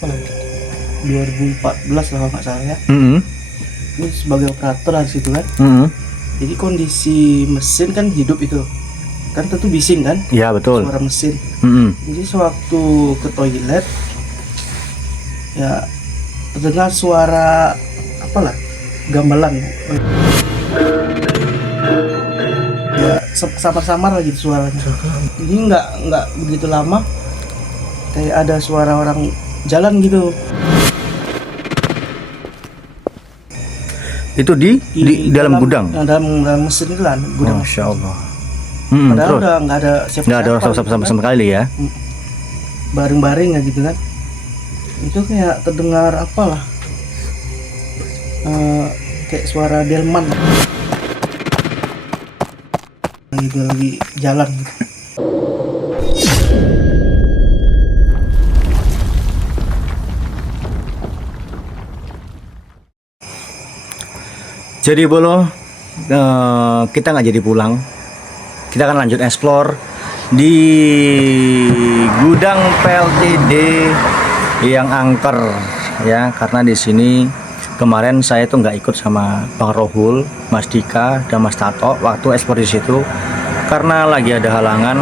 2014 lah kalau nggak salah ya. Ini sebagai operator di situ kan. Jadi kondisi mesin kan hidup itu kan, tentu bising kan. Iya betul. Suara mesin. Jadi sewaktu ke toilet ya terdengar suara apalah, gamelan. Ya samar-samar lagi suaranya. Jadi nggak begitu lama kayak ada suara orang jalan gitu. Itu di dalam gudang. Dalam mesin itu lah, gudang. Masya Allah. Padahal Terus udah nggak ada siapa-siapa. nggak ada orang sama sekali ya. Baring-baring ya gitu kan. Itu kayak terdengar apalah, kayak suara delman gitu, lagi jalan gitu. Jadi Bolo, kita nggak jadi pulang. Kita akan lanjut explore di gudang PLTD yang angker ya, karena di sini kemarin saya tuh nggak ikut sama Bang Rohul, Mas Dika, dan Mas Tato waktu explore di situ karena lagi ada halangan.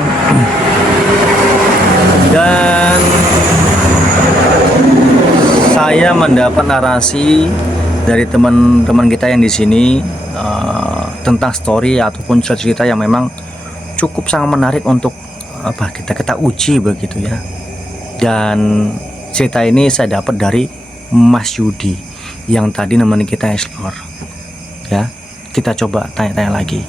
Dan saya mendapat narasi dari teman-teman kita yang di sini tentang story ataupun cerita yang memang cukup sangat menarik untuk kita uji begitu ya. Dan cerita ini saya dapat dari Mas Yudi yang tadi nemenin kita explore ya. Kita coba tanya-tanya lagi.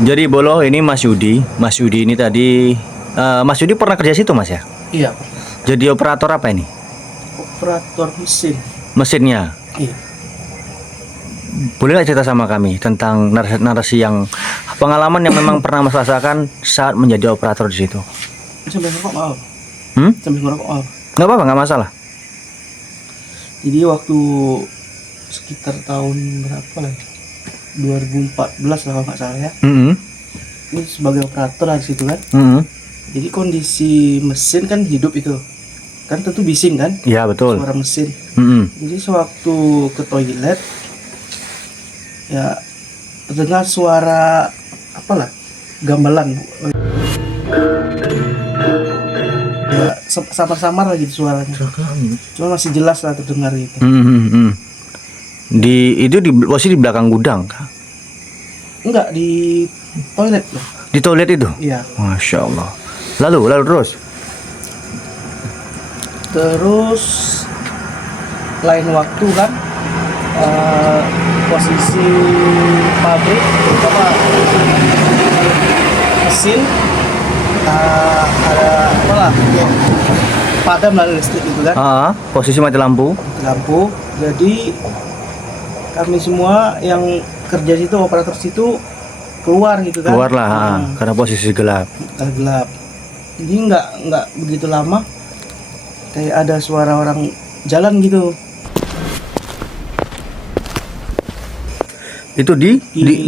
Jadi Bolo, ini Mas Yudi. Mas Yudi ini tadi Mas Yudi pernah kerja situ Mas ya? Iya. Jadi operator apa ini? Operator mesin. Mesinnya. Iya. Boleh nggak cerita sama kami tentang narasi yang pengalaman yang memang pernah Mas rasakan saat menjadi operator di situ? Sambil ngerokok maaf. Sambil ngerokok maaf. Nggak apa-apa, nggak masalah. Jadi waktu sekitar tahun berapa lah, 2014 lah kalau nggak salah ya. Ini sebagai operator di situ kan. Jadi kondisi mesin kan hidup itu kan, tentu bising kan. Iya betul. Suara mesin. Jadi sewaktu ke toilet ya terdengar suara apalah, gamelan. Ya samar-samar lagi suaranya. Cuma masih jelas lah terdengar gitu. Itu di posisi di belakang gudang kah? Enggak, di toilet loh. Di toilet itu? Iya. Masya Allah. Lalu Terus lain waktu kan, posisi pabrik apa mesin ada apalah, kayak padam lah listrik gitu kan. Posisi mati lampu. Jadi kami semua yang kerja situ, operator situ keluar gitu kan. Keluar lah, karena posisi gelap. Jadi nggak begitu lama kayak ada suara orang jalan gitu. Itu di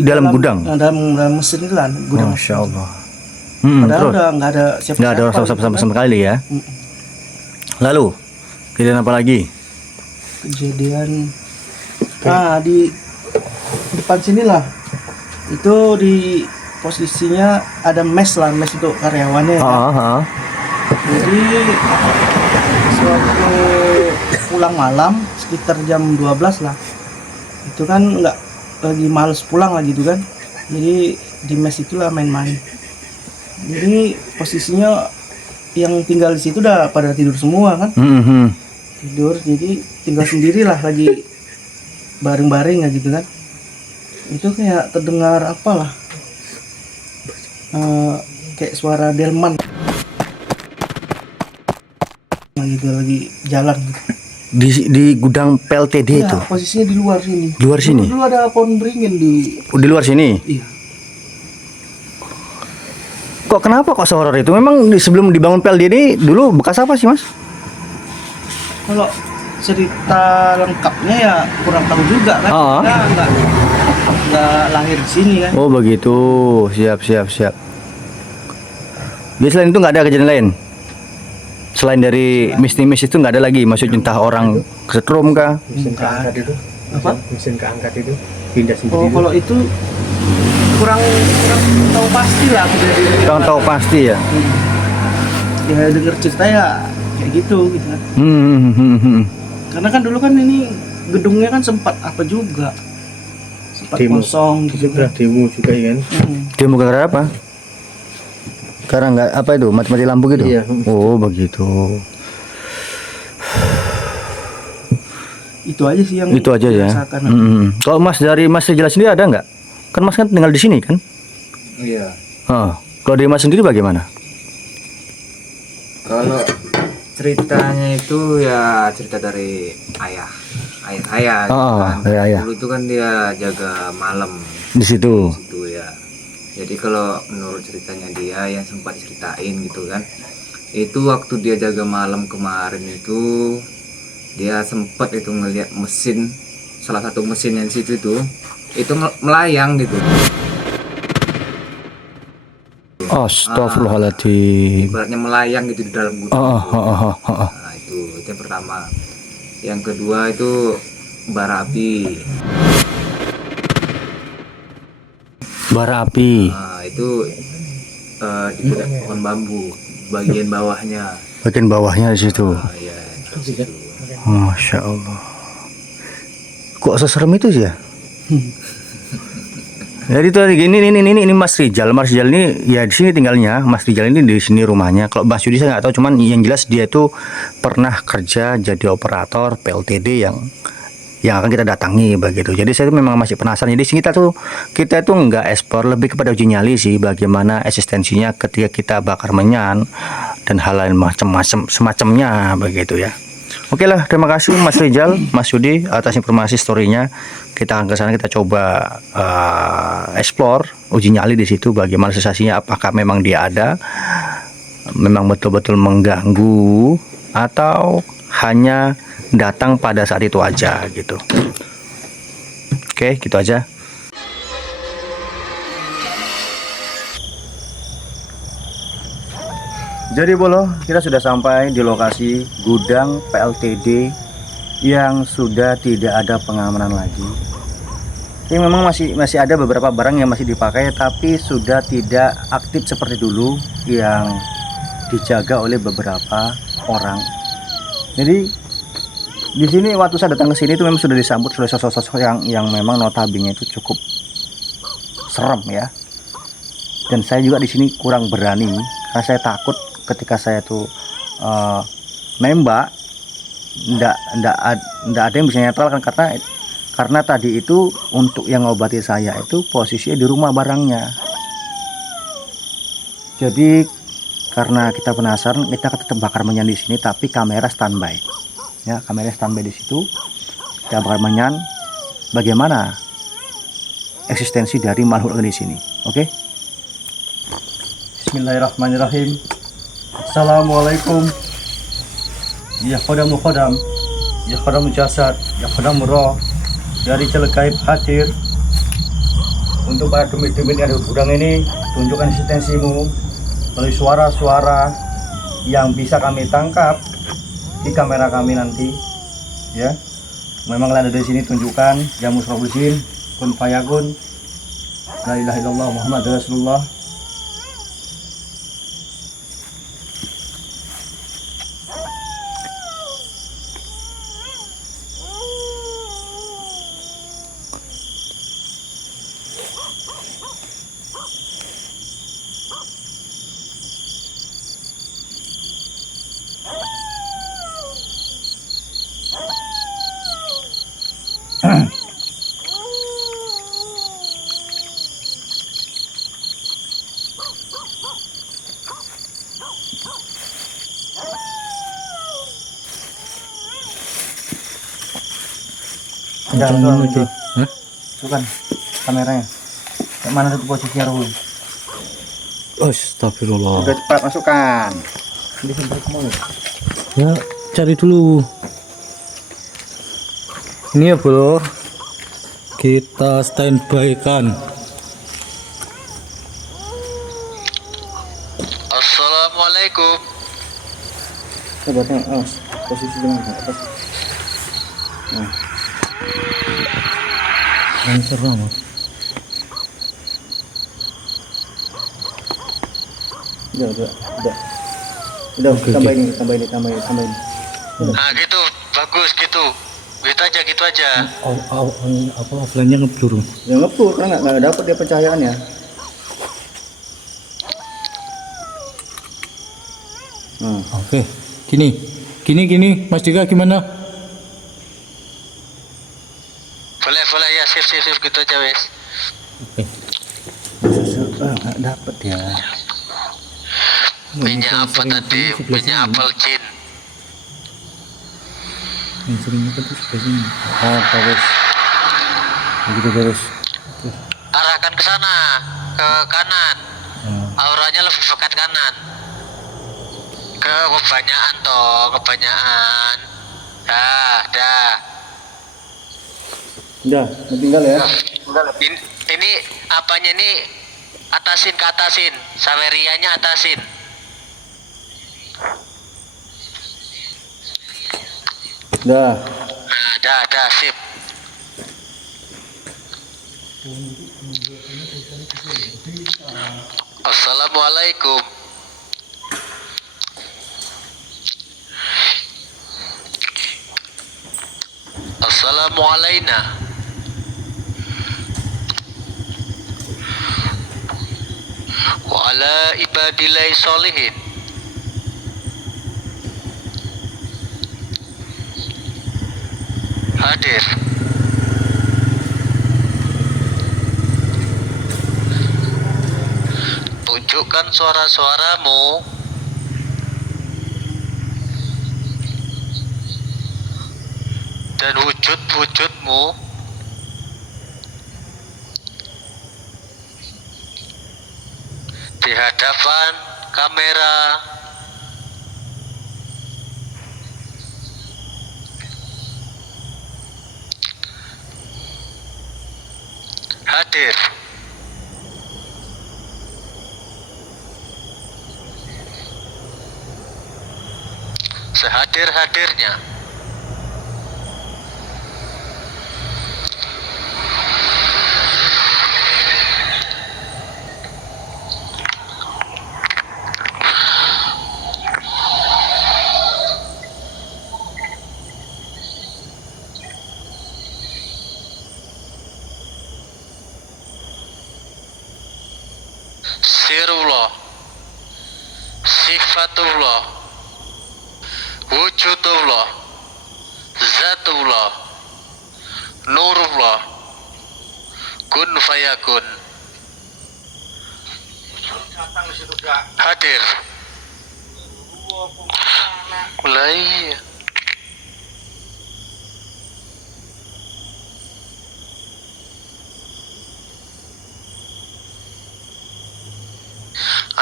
dalam gudang. Dalam mesin itu lah, gudang. Masya Allah. Padahal Terus udah nggak ada nggak ada orang sama sekali ya. Lalu kejadian apa lagi? Kejadian di depan sini lah, itu di posisinya ada mes untuk karyawannya ya. Jadi suatu pulang malam sekitar jam 12 lah, itu kan nggak lagi males pulang lah gitu kan. Jadi di mes itulah main-main. Jadi posisinya yang tinggal di situ udah pada tidur semua kan. Tidur, jadi tinggal sendirilah lagi baring-baring ya gitu kan. Itu kayak terdengar apalah, kayak suara delman gitu, lagi jalan gitu. Di gudang PLTD Ya, itu. posisinya di luar sini. Luar sini. Dulu ada pohon beringin di luar sini. Iya. Kenapa kok sehoror itu? Memang sebelum dibangun PLTD ini dulu bekas apa sih Mas? Kalau cerita lengkapnya ya kurang tahu juga kan. Kita nggak lahir di sini kan. Oh begitu, siap. Jadi selain itu nggak ada kejadian lain Selain dari mistis itu nggak ada lagi, maksudnya entah orang kesetrum kah? Mesin keangkat itu. Apa? Mesin keangkat itu pindah sendiri. Oh, kalau itu kurang tahu pasti lah kejadian. Kurang tahu pasti ya. Ya denger cerita ya kayak gitu kan. Karena kan dulu kan ini gedungnya kan sempat apa juga, sempat Demo. kosong Itu gitu pernah kan. demo juga ya kan. Dia mau gara apa? Karena nggak apa itu mati-mati lampu gitu? Iya. Oh begitu. Itu aja sih yang Itu aja ya. dirasakan. Kalau Mas dari Mas Rijal sendiri ada nggak? Kan Mas kan tinggal di sini kan? Iya, Kalau dari Mas sendiri bagaimana? kalau ceritanya itu ya cerita dari ayah saya gitu kan. dari ayah. Dulu itu kan dia jaga malam Di situ. gitu ya. Jadi kalau menurut ceritanya dia yang sempat ceritain gitu kan, itu waktu dia jaga malam kemarin itu dia sempat itu ngelihat mesin, salah satu mesin yang di situ itu melayang gitu. Astagfirullahaladzim. Ibaratnya melayang gitu di dalam gudang. Nah, itu yang pertama. Yang kedua itu bara api. Bara api. Nah, itu di dekat pohon bambu bagian bawahnya. Bagian bawahnya di situ. Nah, ya, di situ. Masya Allah. Kok seserem itu sih ya? Jadi tuh ini Mas Rijal. Mas Rijal ini ya di sini tinggalnya. Mas Rijal ini di sini rumahnya. Kalau Mas Yudi saya nggak tahu. Cuman yang jelas dia itu pernah kerja jadi operator PLTD yang akan kita datangi begitu. Jadi saya tuh memang masih penasaran. Jadi kita tuh nggak ekspor, lebih kepada uji nyali sih bagaimana eksistensinya ketika kita bakar menyan dan hal lain macam-macam semacamnya begitu ya. Oke lah, terima kasih Mas Rijal, Mas Yudi atas informasi storynya. Kita akan ke sana, kita coba explore, uji nyali di situ bagaimana sensasinya, apakah memang dia ada, memang betul-betul mengganggu atau hanya datang pada saat itu aja gitu. Oke, gitu aja. Jadi Bolo, kita sudah sampai di lokasi gudang PLTD yang sudah tidak ada pengamanan lagi. Ini memang masih ada beberapa barang yang masih dipakai, tapi sudah tidak aktif seperti dulu yang dijaga oleh beberapa orang. Jadi di sini waktu saya datang ke sini itu memang sudah disambut oleh sosok-sosok yang memang notabene itu cukup serem ya. Dan saya juga di sini kurang berani karena saya takut ketika saya tuh nembak ndak ada yang bisa netralkan karena tadi itu untuk yang ngobati saya itu posisinya di rumah barangnya. Jadi karena kita penasaran, kita tetap bakar menyan di sini, tapi kamera standby ya, kamera standby di situ. Kita bakar menyan bagaimana eksistensi dari makhluk di sini. Oke? Bismillahirrahmanirrahim. Assalamualaikum. Ya khadam, ya khadam jasad, ya khadam roh, dari Celegaib hadir untuk para demit-demit yang ada di gudang ini. Tunjukkan eksistensimu melalui suara-suara yang bisa kami tangkap di kamera kami nanti ya. Memang ada di sini, tunjukkan ya musabuzin kun fayakun, la ilaha illallah Muhammad Rasulullah. Itu kan kameranya. Yang mana itu posisinya Rahul? Astagfirullah. Udah cepat masukkan. Ya, cari dulu. Ini ya, Bro. Kita standby kan. Assalamualaikum. Coba tengok, awas. Posisi dengan ke atas. Nah. Yang seram. Udah, tambahin. Nah gitu, bagus gitu. Gitu aja. Apa offline-nya ngeblur? Ya ngeblur karena nggak dapet dia pencahayaannya. Nah, oke. Gini, Mas Dika gimana? Boleh ya, sip gitu aja wes. Oke. Nggak dapet ya. Minyak apa tadi? Minyak apel cin. Yang sering apa tuh sebelah sini? Oh, terus. Begitu terus. Arahkan ke sana, ke kanan. Auranya lebih pekat kanan. Kebanyakan. Dah. Udah, tinggal ya. Ini apanya nih? Atasin. Saverianya atasin. Udah. Nah, dah, sip. Assalamualaikum. Assalamualaikum. Wa ala ibadillahi sholihin. Hadir. Tunjukkan suara-suaramu. Dan wujud-wujudmu. Di hadapan kamera. Hadir. Sehadir-hadirnya. Sirullah, sifatullah, wujudullah, zatullah, nurullah, kun fayakun. Hadir. Mulai.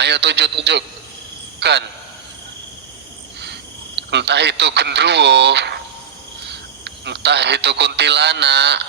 Ayo tunjukkan. Entah itu genderuwo, entah itu kuntilanak.